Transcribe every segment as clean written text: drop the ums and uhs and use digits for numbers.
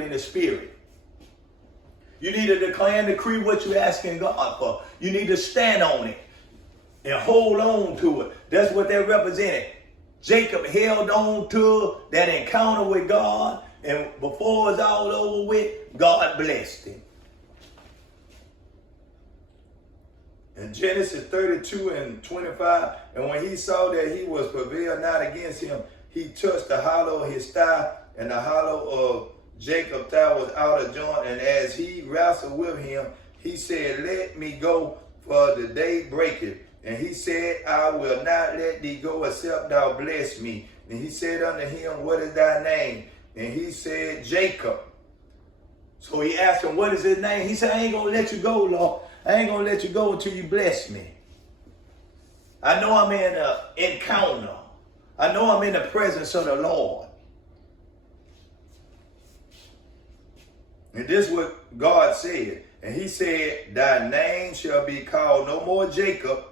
in the spirit. You need to declare and decree what you're asking God for. You need to stand on it and hold on to it. That's what that represented. Jacob held on to that encounter with God, and before it was all over with, God blessed him. In Genesis 32 and 25, and when he saw that he was prevailed not against him, he touched the hollow of his thigh, and the hollow of Jacob's thigh was out of joint. And as he wrestled with him, he said, let me go, for the day breaketh. And he said, I will not let thee go, except thou bless me. And he said unto him, what is thy name? And he said, Jacob. So he asked him, what is his name? He said, I ain't going to let you go, Lord. I ain't going to let you go until you bless me. I know I'm in an encounter. I know I'm in the presence of the Lord. And this is what God said. And he said, thy name shall be called no more Jacob,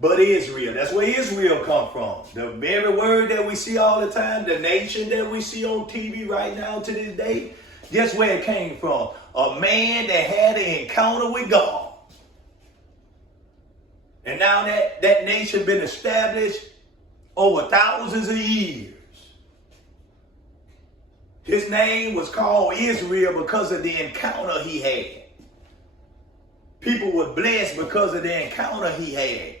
but Israel. That's where Israel come from. The very word that we see all the time, the nation that we see on TV right now to this day, guess where it came from? A man that had an encounter with God. And now that nation been established over thousands of years. His name was called Israel because of the encounter he had. People were blessed because of the encounter he had.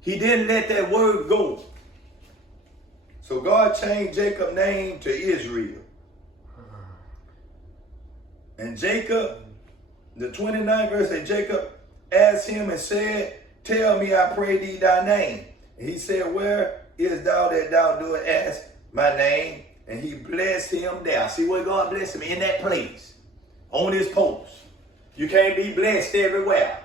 He didn't let that word go. So God changed Jacob's name to Israel. And Jacob, the 29th verse, said, Jacob asked him and said, tell me, I pray thee, thy name. And he said, where is thou that thou doest ask my name? And he blessed him there. See where God blessed him? In that place. On his post. You can't be blessed everywhere.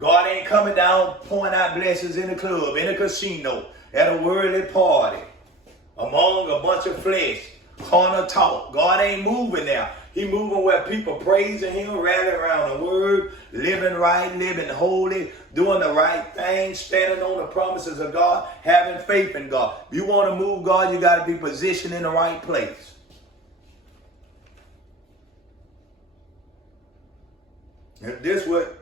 God ain't coming down pouring out blessings in a club, in a casino, at a worldly party, among a bunch of flesh, corner talk. God ain't moving there. He moving where people praising him, rallying around the word, living right, living holy, doing the right thing, standing on the promises of God, having faith in God. If you want to move God, you got to be positioned in the right place. And this what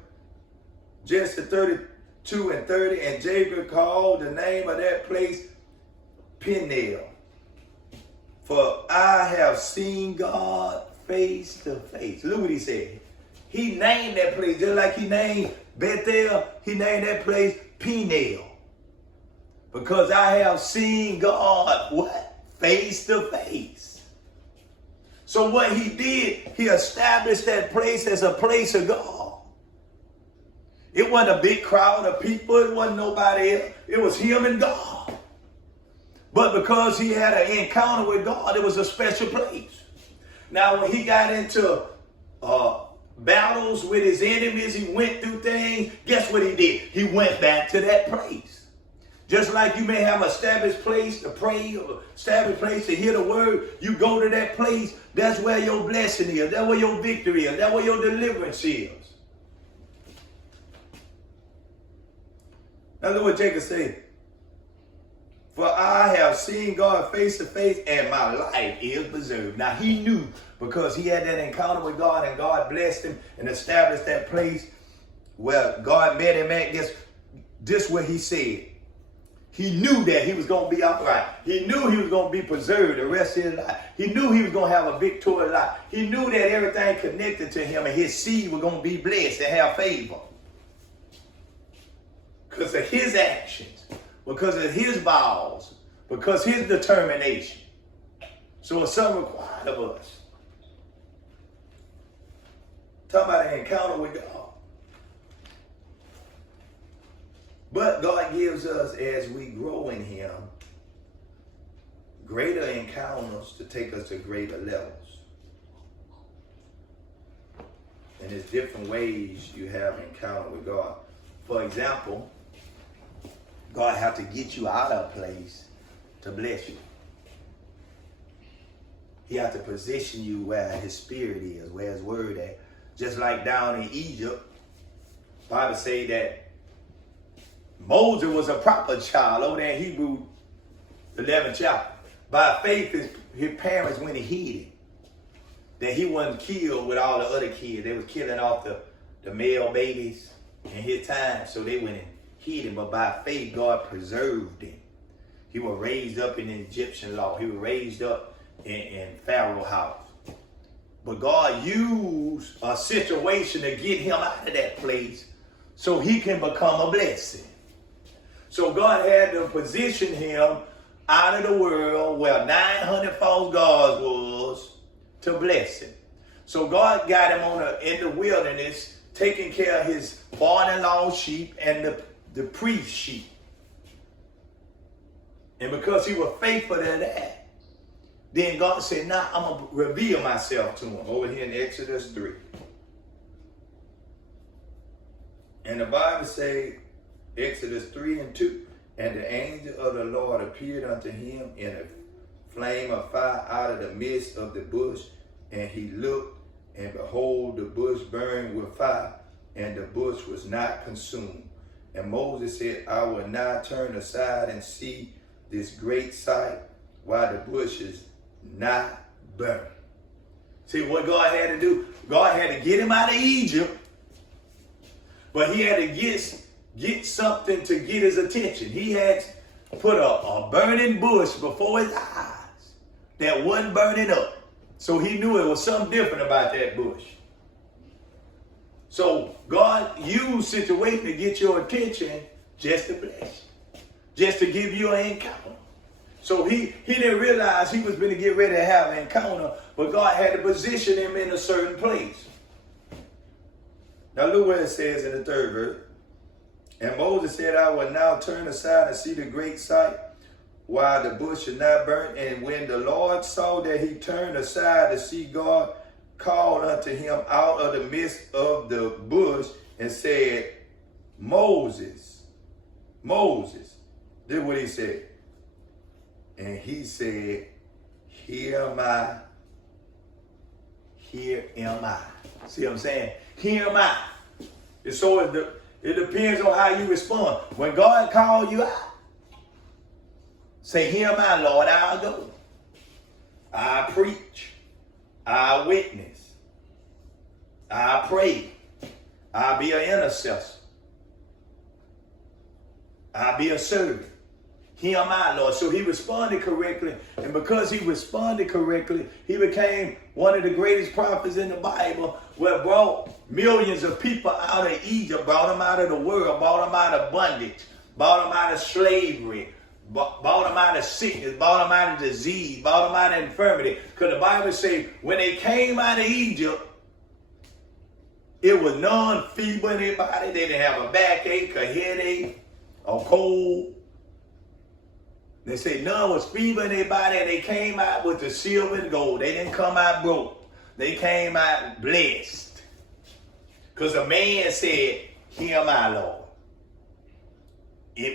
Genesis 32 and 30, and Jacob called the name of that place Peniel. For I have seen God face to face. Look what he said. He named that place just like he named Bethel. He named that place Peniel. Because I have seen God, what? Face to face. So what he did, he established that place as a place of God. It wasn't a big crowd of people. It wasn't nobody else. It was him and God. But because he had an encounter with God, it was a special place. Now, when he got into battles with his enemies, he went through things. Guess what he did? He went back to that place. Just like you may have an established place to pray, or established place to hear the word, you go to that place. That's where your blessing is. That's where your victory is. That's where your deliverance is. Now look what Jacob said. For I have seen God face to face, and my life is preserved. Now he knew, because he had that encounter with God, and God blessed him and established that place where God met him at. This is what he said. He knew that he was going to be all right. He knew he was going to be preserved the rest of his life. He knew he was going to have a victorious life. He knew that everything connected to him and his seed was going to be blessed and have favor. Because of his actions, because of his vows, because his determination. So it's something required of us. Talking about an encounter with God. But God gives us, as we grow in him, greater encounters to take us to greater levels. And there's different ways you have an encounter with God. For example, God have to get you out of a place to bless you. He have to position you where his spirit is, where his word is. Just like down in Egypt, the Bible say that Moses was a proper child over there in Hebrew 11th chapter. By faith, his parents went and hid him. that he wasn't killed with all the other kids. They was killing off the male babies in his time, so they went and hid him. But by faith, God preserved him. He was raised up in the Egyptian law. He was raised up in Pharaoh's house. But God used a situation to get him out of that place so he can become a blessing. So God had to position him out of the world where 900 false gods was to bless him. So God got him in the wilderness, taking care of his father-in-law sheep and the priest sheep. And because he was faithful to that, then God said, nah, I'm going to reveal myself to him over here in Exodus 3. And the Bible says, Exodus 3 and 2, and the angel of the Lord appeared unto him in a flame of fire out of the midst of the bush. And he looked, and behold, the bush burned with fire, and the bush was not consumed. And Moses said, I will now turn aside and see this great sight, while the bush is not burned. See what God had to do? God had to get him out of Egypt, but he had to get something to get his attention. He had put a burning bush before his eyes that wasn't burning up. So he knew it was something different about that bush. So God used situation to get your attention just to bless you, just to give you an encounter. So he didn't realize he was going to get ready to have an encounter, but God had to position him in a certain place. Now look what it says in the 3rd verse. And Moses said, I will now turn aside and see the great sight, while the bush is not burnt. And when the Lord saw that he turned aside to see, God called unto him out of the midst of the bush and said, Moses, Moses. This is what he said. And he said, here am I. Here am I. See what I'm saying? Here am I. And so it depends on how you respond. When God called you out, say, here am I, Lord, I'll go. I'll preach. I'll witness. I'll pray. I'll be an intercessor. I'll be a servant. Here am I, Lord. So he responded correctly. And because he responded correctly, he became one of the greatest prophets in the Bible, where brought millions of people out of Egypt, brought them out of the world, brought them out of bondage, brought them out of slavery, brought them out of sickness, brought them out of disease, brought them out of infirmity. Because the Bible says when they came out of Egypt, it was none feeble in their body. They didn't have a backache, a headache, a cold. They say none was feeble in their body, and they came out with the silver and gold. They didn't come out broke. They came out blessed. Because a man said, here am I, Lord.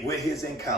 With his encounter.